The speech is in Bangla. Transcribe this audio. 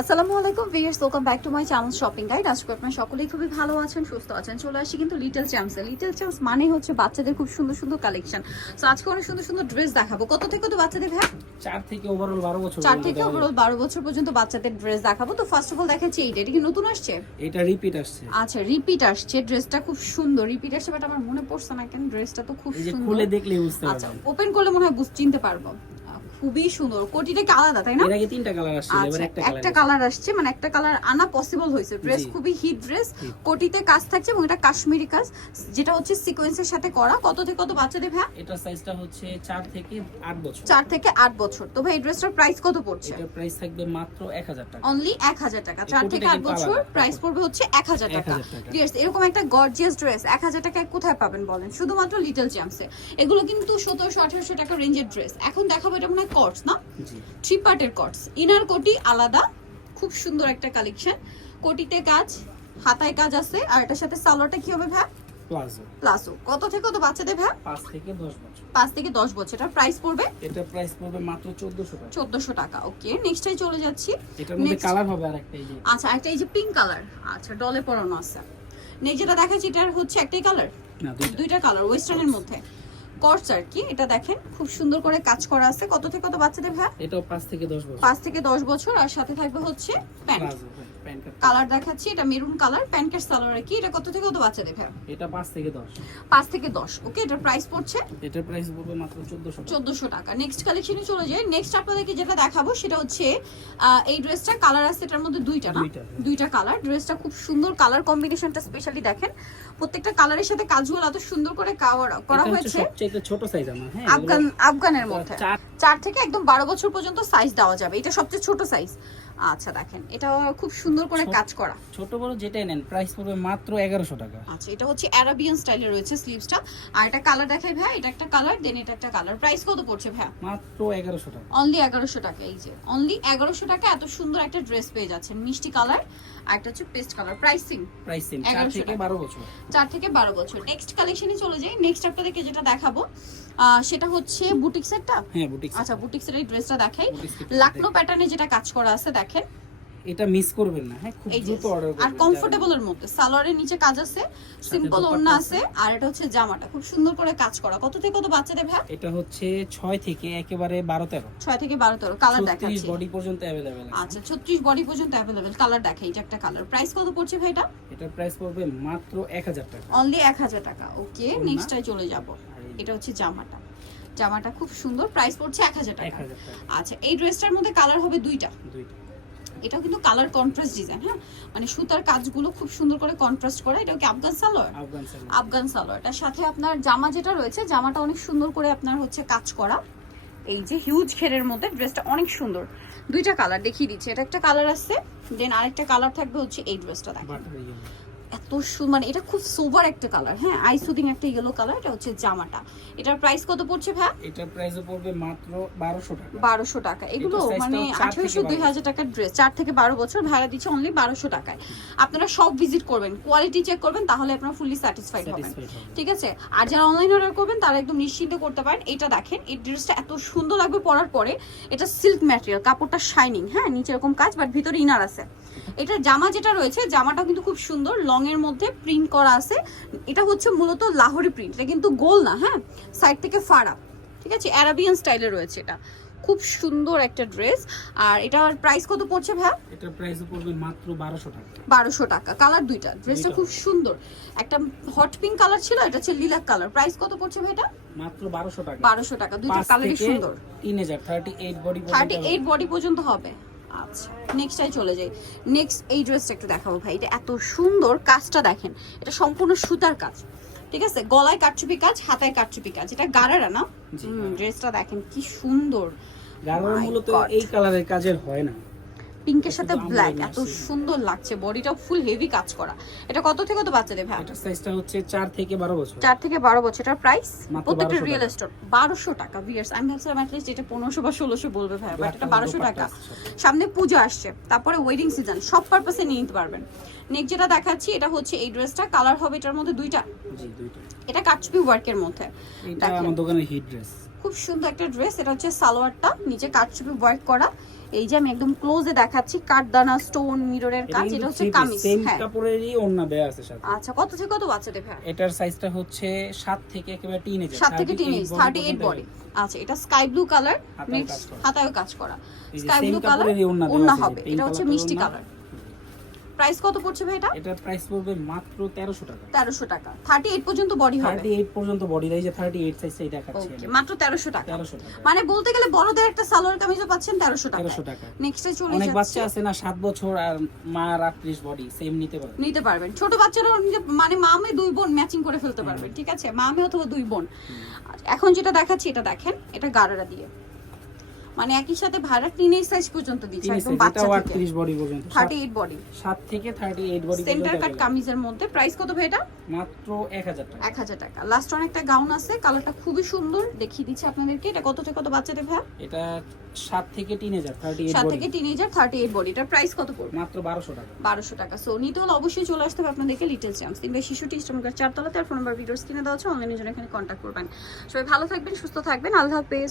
আসসালামু আলাইকুম viewers welcome back to my channel shopping guide আজকে আপনারা সকলেই খুবই ভালো আছেন সুস্থ আছেন। চলে আসি কিন্তু লিটল চ্যাম্পসে লিটল চ্যাম্পস মানে হচ্ছে বাচ্চাদের খুব সুন্দর সুন্দর কালেকশন সো আজকে অনেক সুন্দর সুন্দর ড্রেস দেখাবো। কত থেকে তো বাচ্চাদের হ্যাঁ চার থেকে ওভারঅল বারো বছর চার পর্যন্ত থেকে ওভারঅল বারো বছর পর্যন্ত বাচ্চাদের ড্রেস দেখাবো। তো ফার্স্ট অফ অল দেখাচ্ছি এইটা। এটা কি নতুন আসছে? এটা রিপিট আসছে। আচ্ছা রিপিট আসছে। ড্রেসটা খুব সুন্দর। রিপিট আসছে বাট আমার মনে পড়ছে না কেন ড্রেসটা তো খুব সুন্দর। খুলে দেখলে বুঝতে আচ্ছা ওপেন করলে মনে হয় বুঝ চিনতে পারব। খুবই সুন্দর। কোটিটা কি আলাদা তাই না? এর আগে তিনটা কালার আসছে এবার আচ্ছা একটা একটা কালার কালার আসছে মানে একটা কালার আনা পসিবল হয়েছে। ড্রেস খুবই হিট ড্রেস কোটিতে কাজ থাকছে এবং এটা কাশ্মীরি কাজ যেটা হচ্ছে সিকোয়েন্সের সাথে করা। কত থেকে কত বাচ্চাদের ভাই এটা সাইজটা হচ্ছে চার থেকে আট বছর। চার থেকে আট বছর। তো ভাই এই ড্রেসটার প্রাইস কত পড়ছে? এটার প্রাইস থাকবে মাত্র এক হাজার টাকা। অনলি এক হাজার টাকা। চার কোটিটা থেকে আট কিন্তু বছর প্রাইস পড়বে হচ্ছে এক হাজার টাকা। 1000 টাকা। Yes, এরকম একটা গর্জিয়াস ড্রেস এক হাজার টাকায় কোথায় পাবেন বলেন? শুধুমাত্র লিটল চ্যাম্পসে এগুলো কিন্তু সতেরোশো আঠারোশো টাকা রেঞ্জের ড্রেস এখন দেখাবো এটা মনে কটস না? থ্রি পার্টের কটস ইনার কোটি আলাদা খুব সুন্দর একটা কালেকশন কোটিতে কাজ হাতায় কাজ আছে। আর এটার সাথে সালোয়ারটা কি হবে ভাই প্লাজো কত থেকে কত বাচ্চাদের ভাই পাঁচ থেকে দশ বছর। থেকে প্রাইস পড়বে? এটা প্রাইস পড়বে মাত্র চোদ্দশো টাকা। ওকে নেক্সটাই চলে যাচ্ছি। এটার মধ্যে কালার হবে আর একটা এই যে। আচ্ছা একটা এই যে পিঙ্ক কালার আচ্ছা ডলে পরানো আছে। নেক্সট যেটা দেখাচ্ছি এটার হচ্ছে একটাই কালার না দুইটা। কালার ওয়েস্টার্নের মধ্যে। কটস আর কি এটা দেখেন খুব সুন্দর করে কাজ করা আছে। কত থেকে কত বাচ্চাদের ভাই? এটা পাঁচ থেকে দশ বছর। পাঁচ থেকে দশ বছর আর সাথে থাকবে হচ্ছে প্যান্ট। কালার দেখাচ্ছি এটা মেরুন কালার প্যান্টের সালোয়ার কি? এটা কত থেকে কত বাচ্চা দেখে এটা পাঁচ থেকে দশ। পাঁচ থেকে দশ ওকে এটার প্রাইস পড়ছে? এটার প্রাইস পড়বে মাত্র চোদ্দশো টাকা। চোদ্দশো টাকা। নেক্সট কালেকশনে চলে যায় নেক্সট আপনাদেরকে যেটা দেখাবো সেটা হচ্ছে এই ড্রেসটা কালার আছে এটার মধ্যে দুইটা না? দুইটা। কালার ড্রেসটা খুব সুন্দর কালার কম্বিনেশনটা স্পেশালি দেখেন। প্রত্যেকটা কালারের সাথে কাজগুলো এত সুন্দর করে করা এটা হয়েছে। সবচেয়ে ছোট সাইজ আমার হ্যাঁ আফগান আফগানের মধ্যে। চার চার থেকে একদম বারো বছর পর্যন্ত সাইজ দেওয়া যাবে। এটা সবচেয়ে ছোট সাইজ আচ্ছা দেখেন এটা খুব সুন্দর করে কাজ করা। ছোট বড় যেটাই নেন প্রাইস পড়বে মাত্র এগারোশো টাকা। আচ্ছা এটা হচ্ছে অ্যারাবিয়ান স্টাইলে রয়েছে স্লিভসটা আর এটা কালার দেখাই ভাই এটা একটা কালার দেন এটা একটা কালার প্রাইস কত পড়ছে ভাই মাত্র এগারোশো টাকা। অনলি এগারোশো টাকা এই যে অনলি এগারোশো টাকা এত সুন্দর একটা ড্রেস পেয়ে যাচ্ছেন মিষ্টি কালার আর একটা হচ্ছে পেস্ট কালার প্রাইসিং প্রাইসিং 4 থেকে টাকা। বারো বছর। চার থেকে বারো বছর। নেক্সট কালেকশনে চলে যাই। নেক্সট আপনাদেরকে যেটা দেখাবো সেটা হচ্ছে বুটিক সেটটা হ্যাঁ বুটিক আচ্ছা বুটিক সেটের ড্রেসটা দেখাই। লাকনো প্যাটার্নে যেটা কাজ করা আছে দেখেন। এটা মিস করবেন না হ্যাঁ? খুব দ্রুত অর্ডার করবেন আর কমফোর্টেবলের মধ্যে। সালোয়ারের নিচে কাজ আছে সিম্পল ওড়না আছে। আর এটা হচ্ছে জামাটা। খুব সুন্দর করে কাজ করা। কত থেকে কত বাচ্চাদের ভাই? এটা হচ্ছে ছয় থেকে একেবারে বারো তেরো। ছয় থেকে বারো তেরো। কালার ছত্রিশ দেখাচ্ছি। বডি পর্যন্ত অ্যাভেলেবেল আছে। আচ্ছা ছত্রিশ বডি পর্যন্ত অ্যাভেলেবেল কালার দেখাই এটা একটা কালার প্রাইস কত পড়ছে ভাইটা এটার প্রাইস পড়বে মাত্র এক হাজার টাকা। অনলি এক হাজার টাকা। ওকে ওড়না। নেক্সটটাই চলে যাব। এটা হচ্ছে জামাটা। জামাটা খুব সুন্দর। প্রাইস পড়ছে এক হাজার এক টাকা হাজার টাকা। আচ্ছা এই ড্রেসটার মধ্যে কালার হবে দুইটা। দুইটা। এটাও কিন্তু কালার কন্ট্রাস্ট ডিজাইন হ্যাঁ? মানে সুতার কাজগুলো খুব সুন্দর করে কন্ট্রাস্ট করা এটা কি আফগান সালোয়ার? আফগান সালোয়ার। আফগান সালোয়ারটার সাথে আপনার জামা যেটা রয়েছে জামাটা অনেক সুন্দর করে আপনার হচ্ছে কাজ করা। এই যে হিউজ ঘেরের মধ্যে ড্রেসটা অনেক সুন্দর। দুইটা কালার দেখিয়ে দিচ্ছে। এটা একটা কালার আছে দেন আরেকটা কালার থাকবে হচ্ছে এই ড্রেসটা দেখেন। ইয়েলো এত সু মানে এটা খুব সোবার একটা কালার হ্যাঁ আই সুদিং একটা ইয়েলো কালার এটা হচ্ছে জামাটা। এটার প্রাইস কত পড়ছে ভাই এটার প্রাইস পড়বে মাত্র বারোশো টাকা। বারোশো টাকা। এগুলো মানে চার থেকে আঠারোশো দুই বারো হাজার টাকার ড্রেস চার থেকে বারো বছর ভাড়া দিচ্ছে অনলি বারোশো টাকায়। আপনারা সব ভিজিট করবেন কোয়ালিটি চেক করবেন তাহলে আপনারা ফুললি স্যাটিসফাইড হবেন। হবে ঠিক আছে? আর যারা অনলাইন অর্ডার করবেন তারা একদম নিশ্চিন্ত করতে পারেন। এটা দেখেন এই ড্রেসটা এত সুন্দর লাগবে পরার পরে এটা সিল্ক ম্যাটেরিয়াল কাপড়টা শাইনিং হ্যাঁ নিচে এরকম কাজ বাট ভিতরে ইনার আছে। এটা জামা যেটা রয়েছে জামাটা কিন্তু খুব সুন্দর লং এর মধ্যে প্রিন্ট করা আছে। এটা হচ্ছে মূলত লাহোরি প্রিন্ট এটা কিন্তু গোল না হ্যাঁ? সাইড থেকে ফাড়া ঠিক আছে? অ্যারাবিয়ান স্টাইলে রয়েছে এটা। খুব সুন্দর একটা ড্রেস আর এটার প্রাইস কত পড়ছে ভাই এটার প্রাইস পড়বে মাত্র বারোশো টাকা। বারোশো টাকা কালার দুইটা। ড্রেসটা খুব সুন্দর। একটা হট পিঙ্ক কালার ছিল এটা হচ্ছে লিলাক কালার প্রাইস কত পড়ছে ভাই এটা? মাত্র বারোশো টাকা। বারোশো টাকা দুইটা কালারই সুন্দর। তিন হাজার thirty eight body thirty eight body পর্যন্ত হবে। আচ্ছা নেক্সটটাই চলে যাই। নেক্সট এই ড্রেসটা একটু দেখাবো ভাই এটা এত সুন্দর কাজটা দেখেন এটা সম্পূর্ণ সুতার কাজ। ঠিক আছে? গলায় কাটচুপি কাজ হাতায় কাটচুপি কাজ এটা গারারা না। ড্রেসটা দেখেন কি সুন্দর। গারারা মূলত এই কালারের কাজের হয় না। পিঙ্কের সাথে ব্ল্যাক এত সুন্দর লাগছে বডিটা ফুল হেভি কাজ করা। এটা কত থেকে কত বাচ্চাদের ভাই? এটার সাইজটা হচ্ছে চার থেকে বারো বছর। চার থেকে বারো বছরের প্রাইস মাত্র প্রত্যেকটা 1200 রিয়েল এস্টেট বারোশো টাকা ভিয়ার্স আমি ভাবছিলাম অ্যাটলিস্ট এটা পনেরোশো বা ষোলোশো বলবে ভাই বাট এটা বারোশো টাকা। সামনে পুজো আসছে তারপরে ওয়েডিং সিজন সব পারপাসে নিয়ে নিতে পারবেন। নেক্সট যেটা দেখাচ্ছি এটা হচ্ছে এই ড্রেসটা কালার হবে এটার মধ্যে দুইটা। জি দুইটা। এটা কাটচুপি ওয়ার্কের মধ্যে। এটা। আমার দোকানের হিট ড্রেস খুব সুন্দর একটা ড্রেস এটা হচ্ছে সালোয়ারটা নিচে কাটচুপি ওয়ার্ক করা। এই যে আমি একদম ক্লোজে দেখাচ্ছি কাঠদানা স্টোন মিররের কাজ এটা হচ্ছে কামিজ সেম হ্যাঁ। কাপড়েরই ওন্না দেয়া আছে সাথে। আচ্ছা কত থেকে কত বাচ্চাদের ভাই এটার সাইজটা হচ্ছে 7 থেকে একেবারে টিনেজ 7 থেকে টিন ইঞ্চ থার্টি এইট বডি আচ্ছা এটা স্কাই ব্লু কালার নেক্সট হাতায় হাতায়ও কাজ করা। স্কাই ব্লু কালার অন্য ওন্না হবে। এটা হচ্ছে মিষ্টি কালার প্রাইস কত পড়ছে ভাই এটা? এটার প্রাইস পড়বে মাত্র তেরোশো টাকা। তেরোশো টাকা। থার্টি এইট পর্যন্ত বডি হবে। থার্টি এইট পর্যন্ত বডি দেয় যে থার্টি এইট সাইজটাই দেখাচ্ছে ওকে মাত্র তেরোশো টাকা। তেরোশো টাকা। মানে বলতে গেলে বড়দের একটা সালোয়ার কামিজও পাচ্ছেন তেরোশো টাকা তেরোশো টাকা। নেক্সটে চলে অনেক বাচ্চা আছে না সাত বছর আর মা আটত্রিশ বডি সেম নিতে পারে নিতে পারবেন। ছোট বাচ্চারাও নিজে- মানে মামে দুই বোন ম্যাচিং করে ফেলতে পারবেন ঠিক আছে? মামে অথবা দুই বোন। এখন যেটা দেখাচ্ছি এটা দেখেন এটা গাড়ারা দিয়ে। মানে একই সাথে ভাড়া টিনের সাইজ পর্যন্ত দিচ্ছে একদম বাচ্চা থেকে। আটত্রিশ বডি পর্যন্ত। থার্টি এইট বডি সাত থেকে thirty eight body centre cut কামিজের মধ্যে। প্রাইস কত ভাই এটা? মাত্র এক হাজার টাকা। এক হাজার টাকা। লাস্ট ওয়ান একটা গাউন আছে কালারটা খুবই সুন্দর। দেখিয়ে দিচ্ছি আপনাদেরকে। এটা কত থেকে কত বাচ্চাদের ভাই এটা সাত থেকে তিন হাজার থার্টি এইট সাত বডি থেকে টিনেজার থার্টি এইট বডি এটার প্রাইস কত পড়বে? মাত্র বারোশো টাকা। বারোশো টাকা। সো নিতে হলে অবশ্যই চলে আসতে হবে আপনাদেরকে লিটেল চান্স তিনবে শিশুটি ইস্টমকার চারতলাতে আর ফোন নাম্বার ভিডিওস কিনে দেওয়া আছে। অনলাইনের জন্য এখানে কন্ট্যাক্ট করবেন। সবাই ভালো থাকবেন সুস্থ থাকবেন। আল্লাহ হাফেজ।